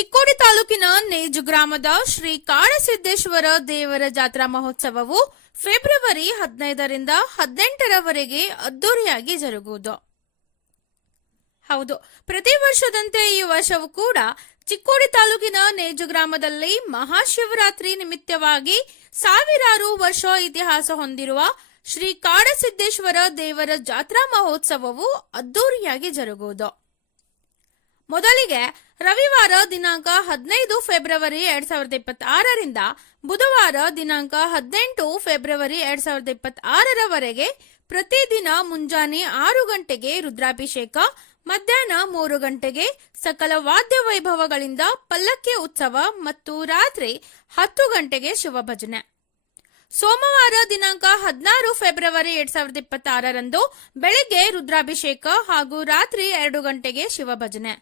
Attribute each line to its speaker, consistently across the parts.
Speaker 1: ಚಿಕ್ಕೋಡಿ ತಾಲೂಕಿನ ನೇಜು ಗ್ರಾಮದ ಶ್ರೀ ಕಾಳಸಿದ್ದೇಶ್ವರ ದೇವರ ಜಾತ್ರಾ ಮಹೋತ್ಸವವು ಫೆಬ್ರವರಿ ಹದಿನೈದರಿಂದ ಹದಿನೆಂಟರವರೆಗೆ ಅದ್ದೂರಿಯಾಗಿ ಜರುಗುವುದು. ಹೌದು, ಪ್ರತಿ ವರ್ಷದಂತೆ ಈ ವರ್ಷವೂ ಕೂಡ ಚಿಕ್ಕೋಡಿ ತಾಲೂಕಿನ ನೇಜು ಗ್ರಾಮದಲ್ಲಿ ಮಹಾಶಿವರಾತ್ರಿ ನಿಮಿತ್ತವಾಗಿ ಸಾವಿರಾರು ವರ್ಷ ಇತಿಹಾಸ ಹೊಂದಿರುವ ಶ್ರೀ ಕಾಡಸಿದ್ದೇಶ್ವರ ದೇವರ ಜಾತ್ರಾ ಮಹೋತ್ಸವವು ಅದ್ದೂರಿಯಾಗಿ ಜರುಗುವುದು. ಮೊದಲಿಗೆ ರವಿವಾರ ದಿನಾಂಕ ಹದಿನೈದು ಫೆಬ್ರವರಿ ಎರಡ್ ಸಾವಿರದ ಇಪ್ಪತ್ತಾರರಿಂದ ಬುಧವಾರ ದಿನಾಂಕ ಹದಿನೆಂಟು ಫೆಬ್ರವರಿ ಎರಡ್ ಸಾವಿರದ ಇಪ್ಪತ್ತಾರರವರೆಗೆ ಪ್ರತಿದಿನ ಮುಂಜಾನೆ ಆರು ಗಂಟೆಗೆ ರುದ್ರಾಭಿಷೇಕ, ಮಧ್ಯಾಹ್ನ ಮೂರು ಗಂಟೆಗೆ ಸಕಲ ವಾದ್ಯ ವೈಭವಗಳಿಂದ ಪಲ್ಲಕ್ಕಿ ಉತ್ಸವ ಮತ್ತು ರಾತ್ರಿ ಹತ್ತು ಗಂಟೆಗೆ ಶಿವಭಜನೆ ಸೋಮವಾರ ದಿನಾಂಕ ಹದಿನಾರು ಫೆಬ್ರವರಿ ಎರಡ್ ಸಾವಿರದ ಇಪ್ಪತ್ತಾರರಂದು ಬೆಳಿಗ್ಗೆ ರುದ್ರಾಭಿಷೇಕ ಹಾಗೂ ರಾತ್ರಿ ಎರಡು ಗಂಟೆಗೆ ಶಿವಭಜನೆ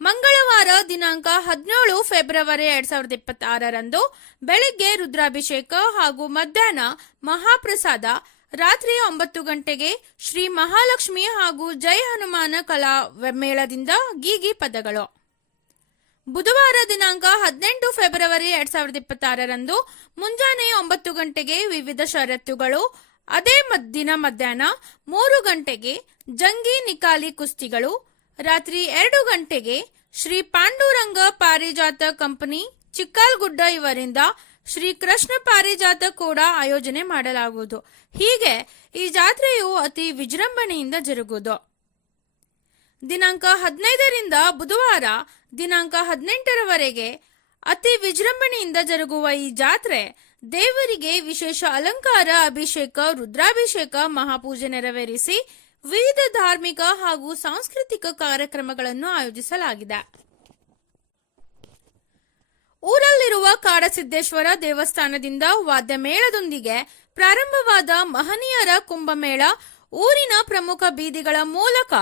Speaker 1: ಮಂಗಳವಾರ ದಿನಾಂಕ ಹದಿನೇಳು ಫೆಬ್ರವರಿ ಎರಡ್ ಸಾವಿರದ ಇಪ್ಪತ್ತಾರರಂದು ಬೆಳಿಗ್ಗೆ ರುದ್ರಾಭಿಷೇಕ ಹಾಗೂ ಮಧ್ಯಾಹ್ನ ಮಹಾಪ್ರಸಾದ, ರಾತ್ರಿ ಒಂಬತ್ತು ಗಂಟೆಗೆ ಶ್ರೀ ಮಹಾಲಕ್ಷ್ಮಿ ಹಾಗೂ ಜೈ ಹನುಮಾನ ಕಲಾ ಮೇಳದಿಂದ ಗೀಗಿ ಪದಗಳು. ಬುಧವಾರ ದಿನಾಂಕ ಹದಿನೆಂಟು ಫೆಬ್ರವರಿ ಎರಡ್ ಸಾವಿರದ ಇಪ್ಪತ್ತಾರರಂದು ಮುಂಜಾನೆ ಒಂಬತ್ತು ಗಂಟೆಗೆ ವಿವಿಧ ಷರತ್ತುಗಳು, ಅದೇ ದಿನ ಮಧ್ಯಾಹ್ನ ಮೂರು ಗಂಟೆಗೆ ಜಂಗಿ ನಿಕಾಲಿ ಕುಸ್ತಿಗಳು ರಾತ್ರಿ ಎರಡು ಗಂಟೆಗೆ ಶ್ರೀ ಪಾಂಡುರಂಗ ಪಾರಿಜಾತ ಕಂಪನಿ, ಚಿಕ್ಕಾಲ್ಗುಡ್ಡ ಇವರಿಂದ ಶ್ರೀ ಕೃಷ್ಣ ಪಾರಿಜಾತ ಕೂಡ ಆಯೋಜನೆ ಮಾಡಲಾಗುವುದು. ಹೀಗೆ ಈ ಜಾತ್ರೆಯು ಅತಿ ವಿಜೃಂಭಣೆಯಿಂದ ಜರುಗುವುದು. ದಿನಾಂಕ ಹದಿನೈದರಿಂದ ಬುಧವಾರ ದಿನಾಂಕ ಹದಿನೆಂಟರವರೆಗೆ ಅತಿ ವಿಜೃಂಭಣೆಯಿಂದ ಜರುಗುವ ಈ ಜಾತ್ರೆ ದೇವರಿಗೆ ವಿಶೇಷ ಅಲಂಕಾರ, ಅಭಿಷೇಕ, ರುದ್ರಾಭಿಷೇಕ, ಮಹಾಪೂಜೆ ನೆರವೇರಿಸಿ ವಿವಿಧ ಧಾರ್ಮಿಕ ಹಾಗೂ ಸಾಂಸ್ಕೃತಿಕ ಕಾರ್ಯಕ್ರಮಗಳನ್ನು ಆಯೋಜಿಸಲಾಗಿದೆ. ಊರಲ್ಲಿರುವ ಕಾಡಸಿದ್ದೇಶ್ವರ ದೇವಸ್ಥಾನದಿಂದ ವಾದ್ಯ ಮೇಳದೊಂದಿಗೆ ಪ್ರಾರಂಭವಾದ ಮಹನೀಯರ ಕುಂಭಮೇಳ ಊರಿನ ಪ್ರಮುಖ ಬೀದಿಗಳ ಮೂಲಕ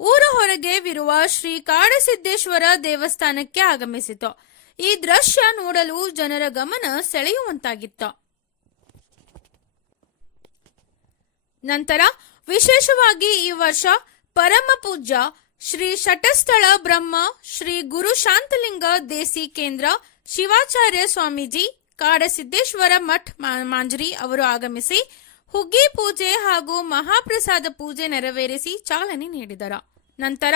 Speaker 1: ಊರ ಹೊರಗೆ ಹೊರಗೆವಿರುವ ಶ್ರೀ ಕಾಡಸಿದ್ದೇಶ್ವರ ದೇವಸ್ಥಾನಕ್ಕೆ ಆಗಮಿಸಿತು. ಈ ದೃಶ್ಯ ನೋಡಲು ಜನರ ಗಮನ ಸೆಳೆಯುವಂತಾಗಿತ್ತು. ನಂತರ ವಿಶೇಷವಾಗಿ ಈ ವರ್ಷ ಪರಮ ಪೂಜ್ಯ ಶ್ರೀ ಶಟಸ್ಥಳ ಬ್ರಹ್ಮ ಶ್ರೀ ಗುರು ಶಾಂತಲಿಂಗ ದೇಸಿ ಕೇಂದ್ರ ಶಿವಾಚಾರ್ಯ ಸ್ವಾಮೀಜಿ ಕಾಡಸಿದ್ದೇಶ್ವರ ಮಠ್ ಮಾಂಜರಿ ಮಾಂಜ್ರಿ ಅವರು ಆಗಮಿಸಿ ಹುಗ್ಗಿ ಪೂಜೆ ಹಾಗೂ ಮಹಾಪ್ರಸಾದ ಪೂಜೆ ನೆರವೇರಿಸಿ ಚಾಲನೆ ನೀಡಿದರು. ನಂತರ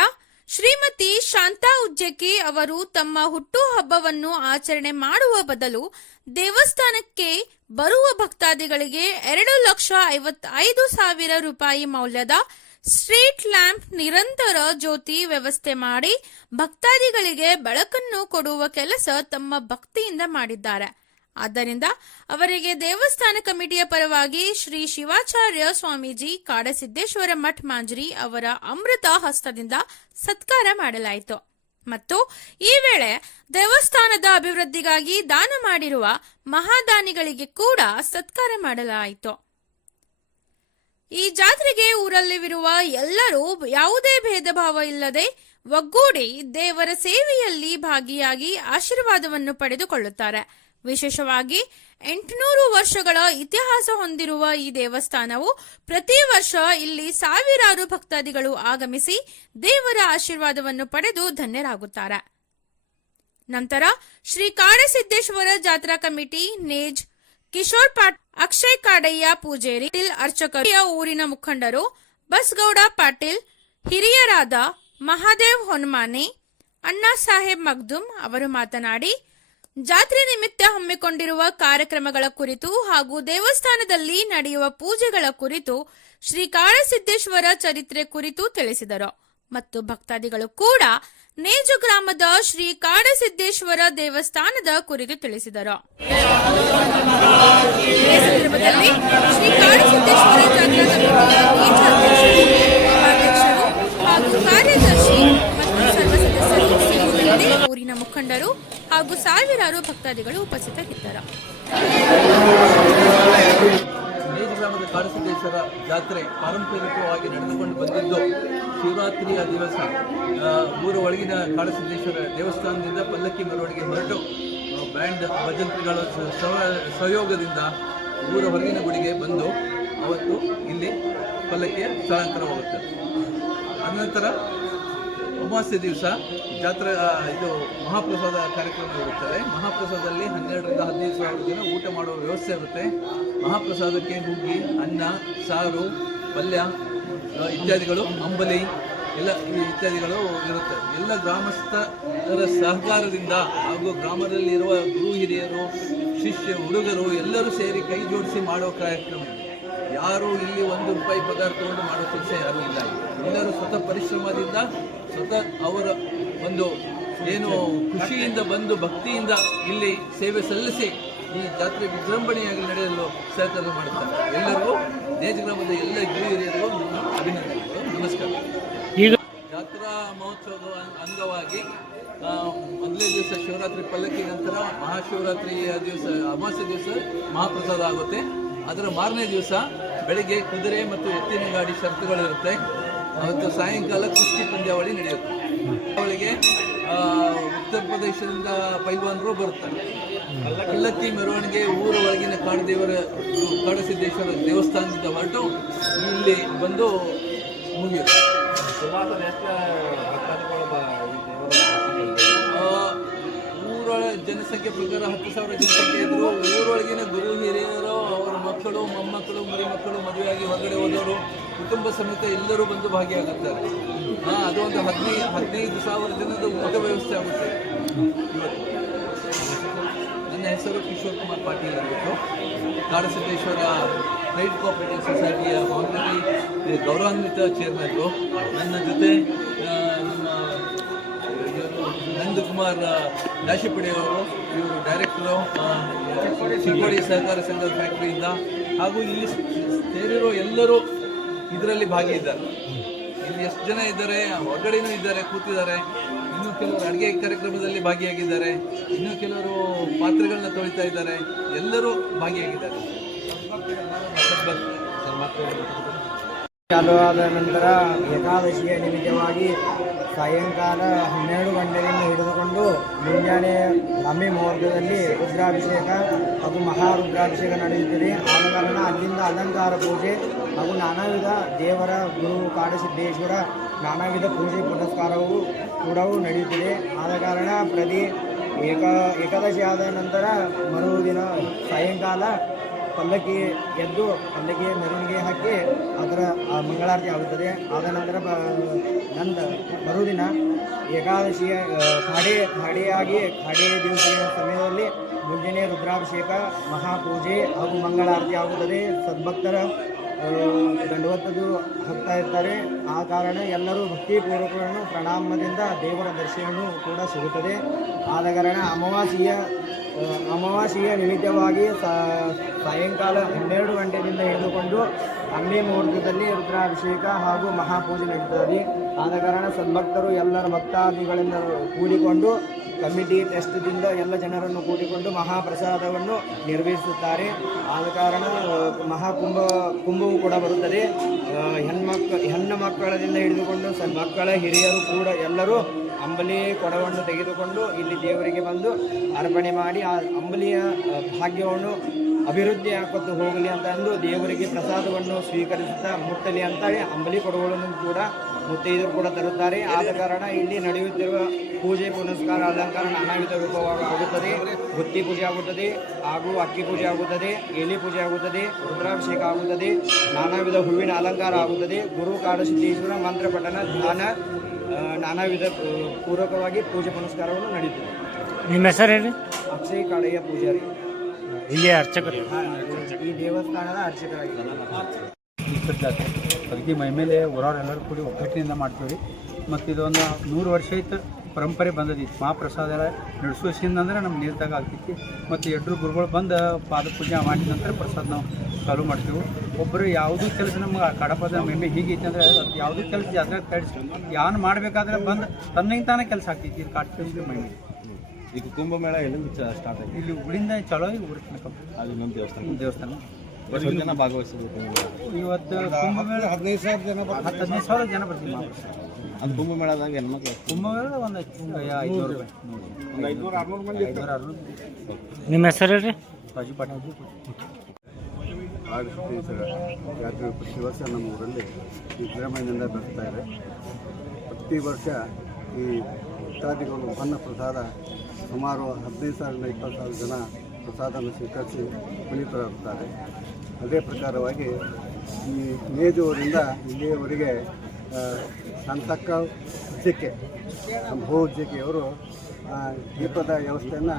Speaker 1: ಶ್ರೀಮತಿ ಶಾಂತಾ ಉಜ್ಜಕಿ ಅವರು ತಮ್ಮ ಹುಟ್ಟುಹಬ್ಬವನ್ನು ಆಚರಣೆ ಮಾಡುವ ಬದಲು ದೇವಸ್ಥಾನಕ್ಕೆ ಬರುವ ಭಕ್ತಾದಿಗಳಿಗೆ ಎರಡು ಲಕ್ಷ ಐವತ್ತೈದು ಸಾವಿರ ರೂಪಾಯಿ ಮೌಲ್ಯದ ಸ್ಟ್ರೀಟ್ ಲ್ಯಾಂಪ್ ನಿರಂತರ ಜ್ಯೋತಿ ವ್ಯವಸ್ಥೆ ಮಾಡಿ ಭಕ್ತಾದಿಗಳಿಗೆ ಬೆಳಕನ್ನು ಕೊಡುವ ಕೆಲಸ ತಮ್ಮ ಭಕ್ತಿಯಿಂದ ಮಾಡಿದ್ದಾರೆ. ಆದ್ದರಿಂದ ಅವರಿಗೆ ದೇವಸ್ಥಾನ ಕಮಿಟಿಯ ಪರವಾಗಿ ಶ್ರೀ ಶಿವಾಚಾರ್ಯ ಸ್ವಾಮೀಜಿ ಕಾಡಸಿದ್ದೇಶ್ವರ ಮಠ್ ಮಾಂಜರಿ ಅವರ ಅಮೃತ ಹಸ್ತದಿಂದ ಸತ್ಕಾರ ಮಾಡಲಾಯಿತು. ಮತ್ತು ಈ ವೇಳೆ ದೇವಸ್ಥಾನದ ಅಭಿವೃದ್ಧಿಗಾಗಿ ದಾನ ಮಾಡಿರುವ ಮಹಾದಾನಿಗಳಿಗೆ ಕೂಡ ಸತ್ಕಾರ ಮಾಡಲಾಯಿತು. ಈ ಜಾತ್ರೆಗೆ ಊರಲ್ಲಿರುವ ಎಲ್ಲರೂ ಯಾವುದೇ ಭೇದ ಭಾವ ಇಲ್ಲದೆ ಒಗ್ಗೂಡಿ ದೇವರ ಸೇವೆಯಲ್ಲಿ ಭಾಗಿಯಾಗಿ ಆಶೀರ್ವಾದವನ್ನು ಪಡೆದುಕೊಳ್ಳುತ್ತಾರೆ. ವಿಶೇಷವಾಗಿ ಎಂಟುನೂರು ವರ್ಷಗಳ ಇತಿಹಾಸ ಹೊಂದಿರುವ ಈ ದೇವಸ್ಥಾನವು ಪ್ರತಿ ವರ್ಷ ಇಲ್ಲಿ ಸಾವಿರಾರು ಭಕ್ತಾದಿಗಳು ಆಗಮಿಸಿ ದೇವರ ಆಶೀರ್ವಾದವನ್ನು ಪಡೆದು ಧನ್ಯರಾಗುತ್ತಾರೆ. ನಂತರ ಶ್ರೀ ಕಾಡಸಿದ್ದೇಶ್ವರ ಜಾತ್ರಾ ಕಮಿಟಿ ನೇಜ್, ಕಿಶೋರ್ ಪಾಟ್, ಅಕ್ಷಯ್ ಕಾಡಯ್ಯ ಪೂಜೇರಿ ಅರ್ಚಕರು ಊರಿನ ಮುಖಂಡರು, ಬಸ್ಗೌಡ ಪಾಟೀಲ್, ಹಿರಿಯರಾದ ಮಹಾದೇವ್ ಹೊನ್ಮಾನೆ, ಅಣ್ಣಾ ಸಾಹೇಬ್ ಮಗ್ದುಮ್ ಅವರು ಮಾತನಾಡಿ ಜಾತ್ರೆ ನಿಮಿತ್ತ ಹಮ್ಮಿಕೊಂಡಿರುವ ಕಾರ್ಯಕ್ರಮಗಳ ಕುರಿತು ಹಾಗೂ ದೇವಸ್ಥಾನದಲ್ಲಿ ನಡೆಯುವ ಪೂಜೆಗಳ ಕುರಿತು ಶ್ರೀ ಕಾಳಸಿದ್ದೇಶ್ವರ ಚರಿತ್ರೆ ಕುರಿತು ತಿಳಿಸಿದರು. ಮತ್ತು ಭಕ್ತಾದಿಗಳು ಕೂಡ ನೇಜು ಗ್ರಾಮದ ಶ್ರೀ ಕಾಡಸಿದ್ದೇಶ್ವರ ದೇವಸ್ಥಾನದ ಕುರಿತು ತಿಳಿಸಿದರು. ಊರಿನ ಮುಖಂಡರು ಹಾಗೂ ಸಾವಿರಾರು ಭಕ್ತಾದಿಗಳು ಉಪಸ್ಥಿತರಿದ್ದರು.
Speaker 2: ಗ್ರಾಮದ ಕಾಡಸಿದ್ದೇಶ್ವರ ಜಾತ್ರೆ ಪಾರಂಪರಿಕವಾಗಿ ನಡೆದುಕೊಂಡು ಬಂದಿದ್ದು ಶಿವರಾತ್ರಿಯ ದಿವಸ. ಊರ ಒಳಗಿನ ಕಾಡಸಿದ್ದೇಶ್ವರ ದೇವಸ್ಥಾನದಿಂದ ಪಲ್ಲಕ್ಕಿ ಮೆರವಣಿಗೆ ಹೊರಟು ಬ್ಯಾಂಡ್ ಭಜಂತ್ರಿಗಳ ಸಹಯೋಗದಿಂದ ಊರ ಹೊರಗಿನ ಗುಡಿಗೆ ಬಂದು ಅವತ್ತು ಇಲ್ಲಿ ಪಲ್ಲಕ್ಕಿಯ ಸ್ಥಳಾಂತರವಾಗುತ್ತದೆ. ಅನಂತರ ಅಮಾವಾಸ್ಯೆ ದಿವಸ ಜಾತ್ರೆ ಇದು ಮಹಾಪ್ರಸಾದ ಕಾರ್ಯಕ್ರಮ ಇರುತ್ತದೆ ಮಹಾಪ್ರಸಾದದಲ್ಲಿ ಹನ್ನೆರಡರಿಂದ ಹದಿನೈದು ಸಾವಿರ ಜನ ಊಟ ಮಾಡುವ ವ್ಯವಸ್ಥೆ ಇರುತ್ತೆ. ಮಹಾಪ್ರಸಾದಕ್ಕೆ ಹುಗ್ಗಿ ಅನ್ನ, ಸಾರು, ಪಲ್ಯ ಇತ್ಯಾದಿಗಳು, ಅಂಬಲಿ, ಎಲ್ಲ ಇತ್ಯಾದಿಗಳು ಇರುತ್ತೆ. ಎಲ್ಲ ಗ್ರಾಮಸ್ಥರ ಸಹಕಾರದಿಂದ ಹಾಗೂ ಗ್ರಾಮದಲ್ಲಿರುವ ಗುರು ಹಿರಿಯರು, ಶಿಷ್ಯ, ಹುಡುಗರು ಎಲ್ಲರೂ ಸೇರಿ ಕೈ ಜೋಡಿಸಿ ಮಾಡೋ ಕಾರ್ಯಕ್ರಮ ಇದು. ಯಾರು ಇಲ್ಲಿ ಒಂದು ರೂಪಾಯಿ ಪಗಾರ ತಗೊಂಡು ಮಾಡೋ ಕೆಲಸ ಯಾರೂ ಇಲ್ಲ ಎಲ್ಲರೂ ಸ್ವತಃ ಪರಿಶ್ರಮದಿಂದ ಸ್ವತಃ ಅವರ ಒಂದು ಏನು ಖುಷಿಯಿಂದ ಬಂದು ಭಕ್ತಿಯಿಂದ ಇಲ್ಲಿ ಸೇವೆ ಸಲ್ಲಿಸಿ ಈ ಜಾತ್ರೆ ವಿಜೃಂಭಣೆಯಾಗಿ ನಡೆಯಲು ಸಹಕಾರ ಮಾಡುತ್ತಾರೆ. ಎಲ್ಲರಿಗೂ ದೇಶ ಗ್ರಾಮದ ಎಲ್ಲ ಗಿರಿಯರಿಗೂ ನನ್ನ ಅಭಿನಂದನೆಗಳು. ನಮಸ್ಕಾರ.
Speaker 3: ಈಗ
Speaker 2: ಜಾತ್ರಾ ಮಹೋತ್ಸವದ ಅಂಗವಾಗಿ ಮೊದಲೇ ಮೊದಲನೇ ದಿವಸ ಶಿವರಾತ್ರಿ ಪಲ್ಲಕ್ಕಿ ನಂತರ ಮಹಾಶಿವರಾತ್ರಿಯ ದಿವಸ ಅಮಾವಾಸ್ಯೆ ದಿವಸ ಮಹಾಪ್ರಸಾದ ಆಗುತ್ತೆ. ಅದರ ಮಾರನೇ ದಿವಸ ಬೆಳಿಗ್ಗೆ ಕುದುರೆ ಮತ್ತು ಎತ್ತಿನ ಗಾಡಿ ಶರ್ತುಗಳಿರುತ್ತೆ ಮತ್ತು ಸಾಯಂಕಾಲ ಕುಸ್ತಿ ಪಂದ್ಯಾವಳಿ ನಡೆಯುತ್ತೆ. ಅವಳಿಗೆ ಉತ್ತರ ಪ್ರದೇಶದಿಂದ ಪೈಲ್ವಾನರು ಬರ್ತಾರೆ ಪಲ್ಲಕ್ಕಿ ಮೆರವಣಿಗೆ ಊರ ಒಳಗಿನ ಕಾಡದೇವರ, ಕಾಡಸಿದ್ದೇಶ್ವರ ದೇವಸ್ಥಾನದಿಂದ ಹೊರಟು ಇಲ್ಲಿ ಬಂದು ಮುಗಿಯುತ್ತೆ. ಜನಸಂಖ್ಯೆ ಪ್ರಕಾರ ಹತ್ತು ಸಾವಿರ ಜನಸಂಖ್ಯೆ ಇದ್ರು ಊರೊಳಗಿನ ಗುರು, ಹಿರಿಯರು, ಅವರ ಮಕ್ಕಳು, ಮೊಮ್ಮಕ್ಕಳು ಮರಿ ಮಕ್ಕಳು ಮದುವೆಯಾಗಿ ಹೊರಗಡೆ ಹೋದವರು, ಕುಟುಂಬ ಸಮೇತ ಎಲ್ಲರೂ ಬಂದು ಭಾಗಿಯಾಗುತ್ತಾರೆ. ಹಾ, ಅದು ಒಂದು ಹದಿನೈದು ಹದಿನೈದು ಸಾವಿರ ಜನದ ಊಟ ವ್ಯವಸ್ಥೆ ಆಗುತ್ತೆ. ನನ್ನ ಹೆಸರು ಕಿಶೋರ್ ಕುಮಾರ್ ಪಾಟೀಲ್ ಅಂದ್ಬಿಟ್ಟು, ಕಾಡಸಿದ್ದೇಶ್ವರ ರೈಟ್ ಕೋಆಪರೇಟಿವ್ ಸೊಸೈಟಿಯ ಆಲ್ರೆಡಿ ಗೌರವಾನ್ವಿತ ಚೇರ್ಮನ್ರು ನನ್ನ ಜೊತೆ ನಮ್ಮ ನಂದಕುಮಾರ್ ದಾಶಿಪಡಿ ಅವರು, ಇವರು ಡೈರೆಕ್ಟರು ಚಿಕ್ಕೋಡಿ ಸಹಕಾರ ಸಂಘದ ಫ್ಯಾಕ್ಟ್ರಿಯಿಂದ ಹಾಗೂ ಇಲ್ಲಿ ಸೇರಿರೋ ಎಲ್ಲರೂ ಇದರಲ್ಲಿ ಭಾಗಿಯಿದ್ದಾರೆ ಇಲ್ಲಿ ಎಷ್ಟು ಜನ ಇದ್ದಾರೆ, ಹೊರಗಡೆನೂ ಇದ್ದಾರೆ, ಕೂತಿದ್ದಾರೆ. ಇನ್ನೂ ಕೆಲವರು ಅಡುಗೆ ಕಾರ್ಯಕ್ರಮದಲ್ಲಿ ಭಾಗಿಯಾಗಿದ್ದಾರೆ. ಇನ್ನು ಕೆಲವರು ಪಾತ್ರೆಗಳನ್ನ ತೊಳಿತಾ ಇದ್ದಾರೆ. ಎಲ್ಲರೂ ಭಾಗಿಯಾಗಿದ್ದಾರೆ.
Speaker 4: ಚಾಲು ಆದ ನಂತರ ಏಕಾದಶಿಯ ನಿಮಿತ್ತವಾಗಿ ಸಾಯಂಕಾಲ ಹನ್ನೆರಡು ಗಂಟೆಯನ್ನು ಹಿಡಿದುಕೊಂಡು ಮುಂಜಾನೆ ಬ್ರಾಹ್ಮಿ ಮುಹೂರ್ತದಲ್ಲಿ ರುದ್ರಾಭಿಷೇಕ ಹಾಗೂ ಮಹಾರುದ್ರಾಭಿಷೇಕ ನಡೆಯುತ್ತದೆ. ಆದ ಕಾರಣ ಅಲ್ಲಿಂದ ಅಲಂಕಾರ ಪೂಜೆ ಹಾಗೂ ನಾನಾ ವಿಧ ದೇವರ ಗುರು ಕಾಡಸಿದ್ದೇಶ್ವರ ನಾನಾ ವಿಧ ಪೂಜೆ ಪುರಸ್ಕಾರವು ಕೂಡ ನಡೆಯುತ್ತದೆ. ಆದ ಕಾರಣ ಪ್ರತಿ ಏಕ ಏಕಾದಶಿ ಆದ ನಂತರ ಮರುದಿನ ಸಾಯಂಕಾಲ ಪಲ್ಲಕ್ಕಿ ಎದ್ದು ಪಲ್ಲಕ್ಕಿಯ ಮೆರವಣಿಗೆ ಹಾಕಿ ಅದರ ಮಂಗಳಾರತಿ ಆಗುತ್ತದೆ. ಆದ ನಂತರ ನಂದ ಮರುದಿನ ಏಕಾದಶಿಯ ಖಾಡಿ ಖಾಡೆ ಖಾಡೆಯಾಗಿ ಖಾಡೆ ದಿವಸದ ಸಮಯದಲ್ಲಿ ಮುಂಜಾನೆ ರುದ್ರಾಭಿಷೇಕ ಮಹಾಪೂಜೆ ಹಾಗೂ ಮಂಗಳಾರತಿ ಆಗುತ್ತದೆ. ಸದ್ಭಕ್ತರ ಆ, ದಂಡವತ್ತದು ಹಾಕ್ತಾ ಇರ್ತಾರೆ. ಆ ಕಾರಣ ಎಲ್ಲರೂ ಭಕ್ತಿಪೂರ್ವಕರನ್ನು ಪ್ರಣಾಮದಿಂದ ದೇವರ ದರ್ಶನವೂ ಕೂಡ ಸಿಗುತ್ತದೆ. ಆದ ಕಾರಣ ಅಮಾವಾಸ್ಯೆಯ ಅಮಾವಾಸ್ಯೆಯ ನಿಮಿತ್ತವಾಗಿ ಸಾಯಂಕಾಲ ಹನ್ನೆರಡು ಗಂಟೆಯಿಂದ ಹಿಡಿದುಕೊಂಡು ಅಗ್ನಿ ಮುಹೂರ್ತದಲ್ಲಿ ರುದ್ರಾಭಿಷೇಕ ಹಾಗೂ ಮಹಾಪೂಜೆ ನಡೀತದೆ. ಆದ ಕಾರಣ ಸದ್ಭಕ್ತರು ಎಲ್ಲರ ಭಕ್ತಾದಿಗಳಿಂದ ಕೂಡಿಕೊಂಡು ಕಮಿಟಿ ಟೆಸ್ಟ್ದಿಂದ ಎಲ್ಲ ಜನರನ್ನು ಕೂಡಿಕೊಂಡು ಮಹಾಪ್ರಸಾದವನ್ನು ನಿರ್ವಹಿಸುತ್ತಾರೆ. ಆದ ಕಾರಣ ಮಹಾಕುಂಭ, ಕುಂಭವು ಕೂಡ ಬರುತ್ತದೆ. ಹೆಣ್ಮಕ್ಕ ಹೆಣ್ಣು ಮಕ್ಕಳದಿಂದ ಹಿಡಿದುಕೊಂಡು ಮಕ್ಕಳ ಹಿರಿಯರು ಕೂಡ ಎಲ್ಲರೂ ಅಂಬಲಿ ಕೊಡವನ್ನು ತೆಗೆದುಕೊಂಡು ಇಲ್ಲಿ ದೇವರಿಗೆ ಬಂದು ಅರ್ಪಣೆ ಮಾಡಿ ಆ ಅಂಬಲಿಯ ಭಾಗ್ಯವನ್ನು ಅಭಿವೃದ್ಧಿ ಹಾಕೊತ್ತು ಹೋಗಲಿ ಅಂತ ಅಂದು ದೇವರಿಗೆ ಪ್ರಸಾದವನ್ನು ಸ್ವೀಕರಿಸುತ್ತಾ ಮುಟ್ಟಲಿ ಅಂತೇಳಿ ಅಂಬಲಿ ಕೊಡಗಳನ್ನು ಕೂಡ ಮುತ್ತೈದರು ಕೂಡ ತರುತ್ತಾರೆ. ಆದ ಕಾರಣ ಇಲ್ಲಿ ನಡೆಯುತ್ತಿರುವ ಪೂಜೆ ಪುನಸ್ಕಾರ ಅಲಂಕಾರ ನಾನಾ ವಿಧ ರೂಪವಾಗಿ ಆಗುತ್ತದೆ ಬುತ್ತಿ ಪೂಜೆ ಆಗುತ್ತದೆ ಹಾಗೂ ಅಕ್ಕಿ ಪೂಜೆ ಆಗುತ್ತದೆ ಎಲೆ ಪೂಜೆ ಆಗುತ್ತದೆ ರುದ್ರಾಭಿಷೇಕ ಆಗುತ್ತದೆ ನಾನಾ ವಿಧ ಹೂವಿನ ಅಲಂಕಾರ ಆಗುತ್ತದೆ. ಗುರು ಕಾಡಸಿದ್ದೇಶ್ವರ ಮಂತ್ರ ಪಠನ ಧ್ಯಾನ ನಾನಾ ವಿಧ ಪೂರಕವಾಗಿ ಪೂರ್ವಕವಾಗಿ ಪೂಜೆ ಪುನಸ್ಕಾರವನ್ನು ನಡೆಯುತ್ತದೆ
Speaker 3: ನಿಮ್ಮ ಹೆಸರು ಹೇಳಿ?
Speaker 4: ಅಕ್ಷಯ್ ಕಾಳೆಯ ಪೂಜಾರಿ.
Speaker 3: ಇಲ್ಲಿ ಅರ್ಚಕರು.
Speaker 4: ಈ ದೇವಸ್ಥಾನದ ಅರ್ಚಕರಾಗಿದ್ದಾರೆ.
Speaker 5: ಈಶ್ವರ ಮೈ ಮೇಲೆ ಮೈಮೇಲೆ ಎಲ್ಲರೂ ಕೂಡಿ ಒಗ್ಗಟ್ಟಿನಿಂದ ಮಾಡ್ತೀವಿ ರೀ ಮತ್ತು ಇದೊಂದು ನೂರು ವರ್ಷ ಆಯ್ತು ಪರಂಪರೆ ಬಂದದಿತ್ತು ಮಹಾಪ್ರಸಾದ ಎಲ್ಲ ನಡೆಸುವಸಿಂದ ಅಂದ್ರೆ ನಮ್ಮ ನೀರ್ದಾಗ ಆಗ್ತೈತಿ ಮತ್ತು ಎಡ್ರು ಗುರುಗಳು ಬಂದು ಪಾದ ಪೂಜೆ ಮಾಡಿದ ನಂತರ ಪ್ರಸಾದ ನಾವು ಚಾಲು ಮಾಡ್ತೀವಿ. ಒಬ್ಬರು ಯಾವುದೂ ಕೆಲಸ ನಮ್ಗೆ ಕಡಪದ ಮೈಮೆ ಹೀಗೈತೆ ಅಂದ್ರೆ ಯಾವುದೂ ಕೆಲಸ ಜಾತ್ರೆ ತಡಿಸಿ. ಯಾನ್ ಮಾಡಬೇಕಾದ್ರೆ ಬಂದು ತನ್ನಂಗೆ ತಾನೇ ಕೆಲಸ ಆಗ್ತೈತಿ ಇದು ಕಾಡ್ತೀವಿ ಮೈಮೆ
Speaker 6: ಈಗ ಕುಂಭಮೇಳ ಎಲ್ಲಿಂದ ಸ್ಟಾರ್ಟ್ ಆಗಿದೆ
Speaker 5: ಇಲ್ಲಿ ಊರಿಂದ ಚಲೋ ಊರ ತನಕ.
Speaker 6: ಅದು ನಮ್ಮ ದೇವಸ್ಥಾನ.
Speaker 5: ದೇವಸ್ಥಾನ.
Speaker 6: ಜನ ಭಾಗವಹಿಸಬೇಕು
Speaker 5: ಇವತ್ತು ಕುಂಭಮೇಳ ಹದಿನೈದು ಸಾವಿರ ಜನ ಹತ್ತು ಹದಿನೈದು ಸಾವಿರ ಜನ ಬರ್ತೀವಿ ಮಹಾಪ್ರಸಾದ
Speaker 6: ಅದು ಕುಂಭಮೇಳದಾಗ ಹೆಣ್ಮಕ್ಳು
Speaker 5: ಕುಂಭಮೇಳ ಒಂದು ಐದುನೂರು ರೂಪಾಯಿ. ಒಂದು ಐದುನೂರು ಆರುನೂರು ಮಂದಿ ಐದುನೂರು ಆರುನೂರು.
Speaker 3: ನಿಮ್ಮ ಹೆಸರು ಹೇಳ್ರಿ?
Speaker 5: ರಾಜು ಪಾಟೀಲ್.
Speaker 7: ಜಾತ್ರೆ ಪ್ರತಿ ವರ್ಷ ನಮ್ಮ ಊರಲ್ಲಿ ವಿಜೃಂಭಣೆಯಿಂದ ಬರ್ತಾ ಇದೆ. ಪ್ರತಿ ವರ್ಷ ಈ ಭಕ್ತಾದಿಗಳು ಅನ್ನ ಪ್ರಸಾದ ಸುಮಾರು ಹದಿನೈದು ಸಾವಿರದಿಂದ ಇಪ್ಪತ್ತು ಸಾವಿರ ಜನ ಪ್ರಸಾದವನ್ನು ಸ್ವೀಕರಿಸಿ ಪುನೀತರಾಗುತ್ತಾರೆ. ಅದೇ ಪ್ರಕಾರವಾಗಿ ಈ ಮೇಜೂರಿಂದ ಇಲ್ಲಿಯವರೆಗೆ ಸಂತಕ್ಕ ಶಾಂತಕ್ಕ ಉಜ್ಜಿಕೆ ಭೂ ಉಜ್ಜಿಕೆಯವರು ಆ, ದೀಪದ ವ್ಯವಸ್ಥೆಯನ್ನು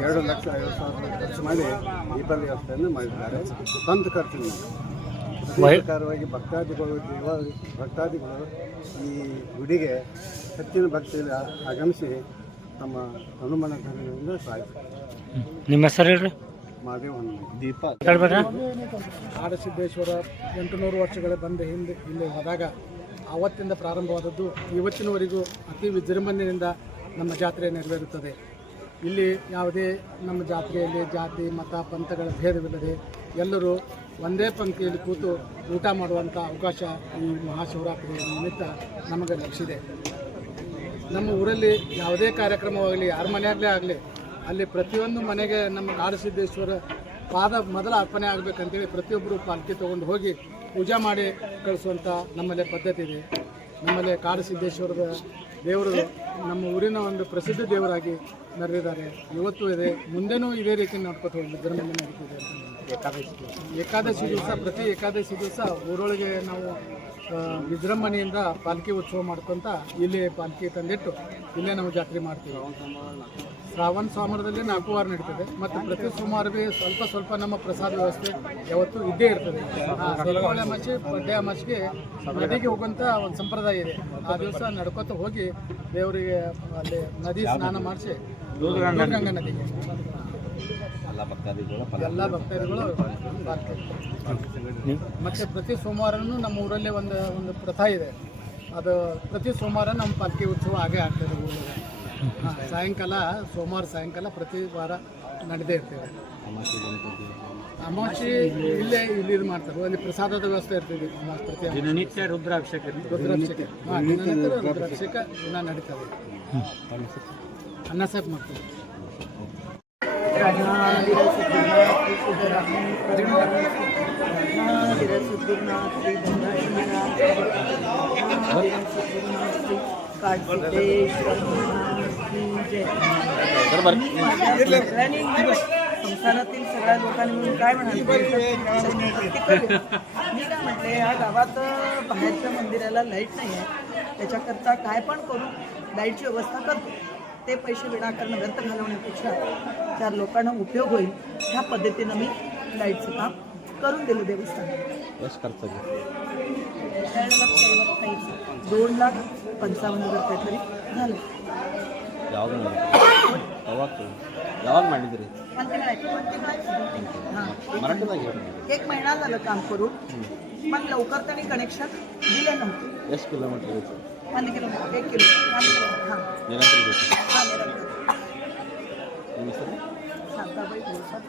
Speaker 7: ಎರಡು ಲಕ್ಷ ಐವತ್ತು ಸಾವಿರ ಖರ್ಚು ಮಾಡಿ ದೀಪದ ವ್ಯವಸ್ಥೆಯನ್ನು ಮಾಡಿದ್ದಾರೆ. ಸ್ವಂತ
Speaker 5: ಖರ್ಚು
Speaker 7: ಪ್ರಕಾರವಾಗಿ ಭಕ್ತಾದಿಗಳು ದೇವ ಭಕ್ತಾದಿಗಳು ಈ ಗುಡಿಗೆ ಹೆಚ್ಚಿನ ಭಕ್ತಿಯಲ್ಲಿ ಆಗಮಿಸಿ ತಮ್ಮ ಸಾಯಿಸ್ತಾರೆ
Speaker 5: ನಿಮ್ಮ ಹೆಸರು ಹೇಳ್ರಿ?
Speaker 7: ಮಹಾದೇವ ಹನುಮ
Speaker 6: ದೀಪ.
Speaker 8: ಆಡಸಿದ್ದೇಶ್ವರ ಎಂಟುನೂರು ವರ್ಷಗಳ ಬಂದ ಹಿಂದೆ ಇಲ್ಲಿ ಹೋದಾಗ ಆವತ್ತಿಂದ ಪ್ರಾರಂಭವಾದದ್ದು ಇವತ್ತಿನವರೆಗೂ ಅತಿ ವಿಜೃಂಭಣೆಯಿಂದ ನಮ್ಮ ಜಾತ್ರೆ ನೆರವೇರುತ್ತದೆ. ಇಲ್ಲಿ ಯಾವುದೇ ನಮ್ಮ ಜಾತ್ರೆಯಲ್ಲಿ ಜಾತಿ ಮತ ಪಂಥಗಳ ಭೇದವಿಲ್ಲದೆ ಎಲ್ಲರೂ ಒಂದೇ ಪಂಕ್ತಿಯಲ್ಲಿ ಕೂತು ಊಟ ಮಾಡುವಂಥ ಅವಕಾಶ ಈ ಮಹಾಶಿವರಾತ್ರಿ ನಿಮಿತ್ತ ನಮಗೆ ಲಭಿಸಿದೆ. ನಮ್ಮ ಊರಲ್ಲಿ ಯಾವುದೇ ಕಾರ್ಯಕ್ರಮವಾಗಲಿ ಯಾರ ಮನೆಯಲ್ಲೇ ಆಗಲಿ ಅಲ್ಲಿ ಪ್ರತಿಯೊಂದು ಮನೆಗೆ ನಮ್ಮ ಕಾಡಸಿದ್ದೇಶ್ವರ ಪಾದ ಮೊದಲ ಅರ್ಪಣೆ ಆಗಬೇಕಂತೇಳಿ ಪ್ರತಿಯೊಬ್ಬರು ಪಾಲ್ಕಿ ತೊಗೊಂಡು ಹೋಗಿ ಪೂಜೆ ಮಾಡಿ ಕಳಿಸುವಂಥ ನಮ್ಮಲ್ಲಿ ಪದ್ಧತಿ ಇದೆ. ನಮ್ಮಲ್ಲಿ ಕಾಡಸಿದ್ದೇಶ್ವರದ ದೇವರು ನಮ್ಮ ಊರಿನ ಒಂದು ಪ್ರಸಿದ್ಧ ದೇವರಾಗಿ ಮೆರೆದಿದ್ದಾರೆ. ಇವತ್ತು ಇದೆ. ಮುಂದೆನೂ ಇದೇ ರೀತಿ ನಡ್ಕೊತ ವಿಜೃಂಭಣೆ ನಡೀತಿದೆ ಏಕಾದಶಿ ಏಕಾದಶಿ ದಿವಸ, ಪ್ರತಿ ಏಕಾದಶಿ ದಿವಸ ಊರೊಳಗೆ ನಾವು ವಿಜೃಂಭಣೆಯಿಂದ ಪಾಲ್ಕಿ ಉತ್ಸವ ಮಾಡ್ಕೊತ ಇಲ್ಲಿ ಪಾಲ್ಕಿ ತಂದಿಟ್ಟು ಇಲ್ಲೇ ನಾವು ಜಾತ್ರೆ ಮಾಡ್ತೀವಿ. ಶ್ರಾವಣ ಸೋಮವಾರದಲ್ಲಿ ನಾಲ್ಕು ವಾರ ನಡೀತದೆ. ಮತ್ತು ಪ್ರತಿ ಸೋಮವಾರವೇ ಸ್ವಲ್ಪ ಸ್ವಲ್ಪ ನಮ್ಮ ಪ್ರಸಾದ ವ್ಯವಸ್ಥೆ ಯಾವತ್ತೂ ಇದ್ದೇ ಇರ್ತದೆ. ಸೊಲಗೊಳ್ಳೆ ಅಮಾಸೆ ಬಡ್ಡೆ ಅಮಾಸೆಗೆ ನದಿಗೆ ಹೋಗುವಂಥ ಒಂದು ಸಂಪ್ರದಾಯ ಇದೆ. ಆ ದಿವಸ ನಡ್ಕೊತ ಹೋಗಿ ದೇವರಿಗೆ ಅಲ್ಲಿ ನದಿ ಸ್ನಾನ ಮಾಡಿಸಿ ಗಂಗಾ ನದಿಗೆ.
Speaker 6: ಎಲ್ಲ ಭಕ್ತಾದಿಗಳು
Speaker 8: ಮತ್ತು ಪ್ರತಿ ಸೋಮವಾರನೂ ನಮ್ಮ ಊರಲ್ಲೇ ಒಂದು ಒಂದು ಪ್ರಥಾ ಇದೆ. ಅದು ಪ್ರತಿ ಸೋಮವಾರ ನಮ್ಮ ಪಾಲ್ಕಿ ಉತ್ಸವ ಆಗೇ ಆಗ್ತದೆ ಸಾಯಂಕಾಲ ಸೋಮವಾರ ಸಾಯಂಕಾಲ ಪ್ರತಿ ವಾರ ನಡೆದೇ ಇರ್ತೇವೆ ಅಮಾವಾಸ್ಯೆ ಇಲ್ಲೇ ಇಲ್ಲಿ ಮಾಡ್ತಾರೆ. ಅಲ್ಲಿ ಪ್ರಸಾದದ ವ್ಯವಸ್ಥೆ ಇರ್ತದೆ ಅಮಾವಾಸ್ಯೆ ಪ್ರತಿ.
Speaker 5: ದಿನನಿತ್ಯ ರುದ್ರಾಭಿಷೇಕ
Speaker 8: ರುದ್ರಾಭಿಷೇಕ. ಹಾಂ ದಿನನಿತ್ಯ ರುದ್ರಾಭಿಷೇಕ. ದಿನ ನಡೀತದೆ. ಅನ್ನ ಸಾಕು ಮಾಡ್ತೀವಿ
Speaker 9: बरोबर. संस्थानातील सगळ्या लोकांनी म्हणून काय म्हणाले? मी काय म्हटले या गावात बाहेरच्या मंदिराला लाइट नाही आहे. त्याच्याकरता काय पण करू लाईटची व्यवस्था करतो. ते पैसे विनाकारण व्यर्थ घालवण्यापेक्षा त्या लोकांना उपयोग होईल. ह्या पद्धतीनं मी लाईटचं काम करून दिलं देवस्थान दोन लाख पंचावन्न हजार काहीतरी झालं.
Speaker 6: ಯಾವಾಗ ಯಾವಾಗ ಯಾವಾಗ ಮಾಡಿದ್ರಿ
Speaker 9: पण ते नाही पण ते नाही हां
Speaker 6: ಮರಾಠಿದಾಗ ಹೇಳಿ
Speaker 9: एक महिना झालं काम करून पण लवकर त्यांनी कनेक्शन दिलं नव्हतं
Speaker 6: ಎಷ್ಟು ಕಿಲೋಮೀಟ್ರ್ ಐತಿ
Speaker 9: ಒಂದು किलोमीटर एक किलो ಒಂದು किलो हां
Speaker 6: ನಿರಂತರ ಬೇಕು
Speaker 9: हां निरंतर
Speaker 6: ನಿಮ್ಮ ಹೆಸರು
Speaker 9: शांताबाई बोलतात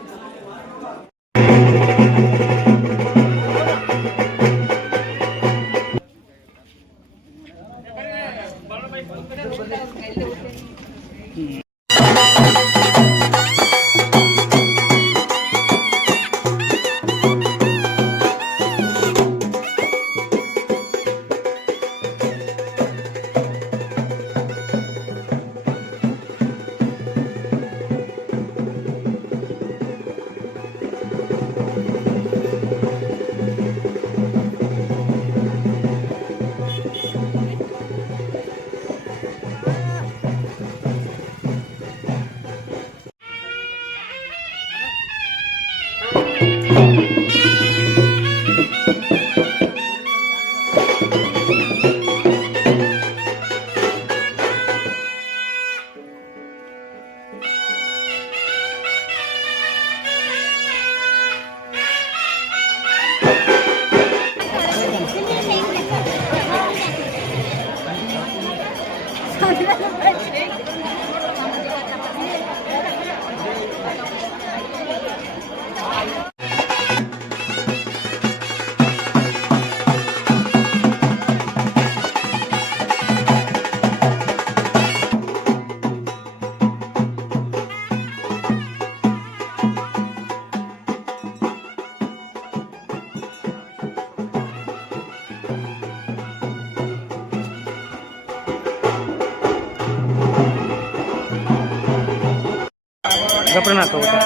Speaker 4: घटना का होता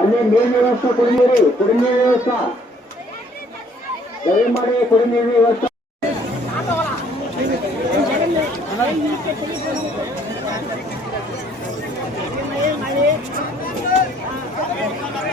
Speaker 4: ಅಲ್ಲಿ ನೀರಿನ ವ್ಯವಸ್ಥೆ ಕುಡಿಯ ಕುಡಿಯ ವ್ಯವಸ್ಥೆ ದಯಮಾಡಿ ಕುಡಿಯ ವ್ಯವಸ್ಥೆ Thank you.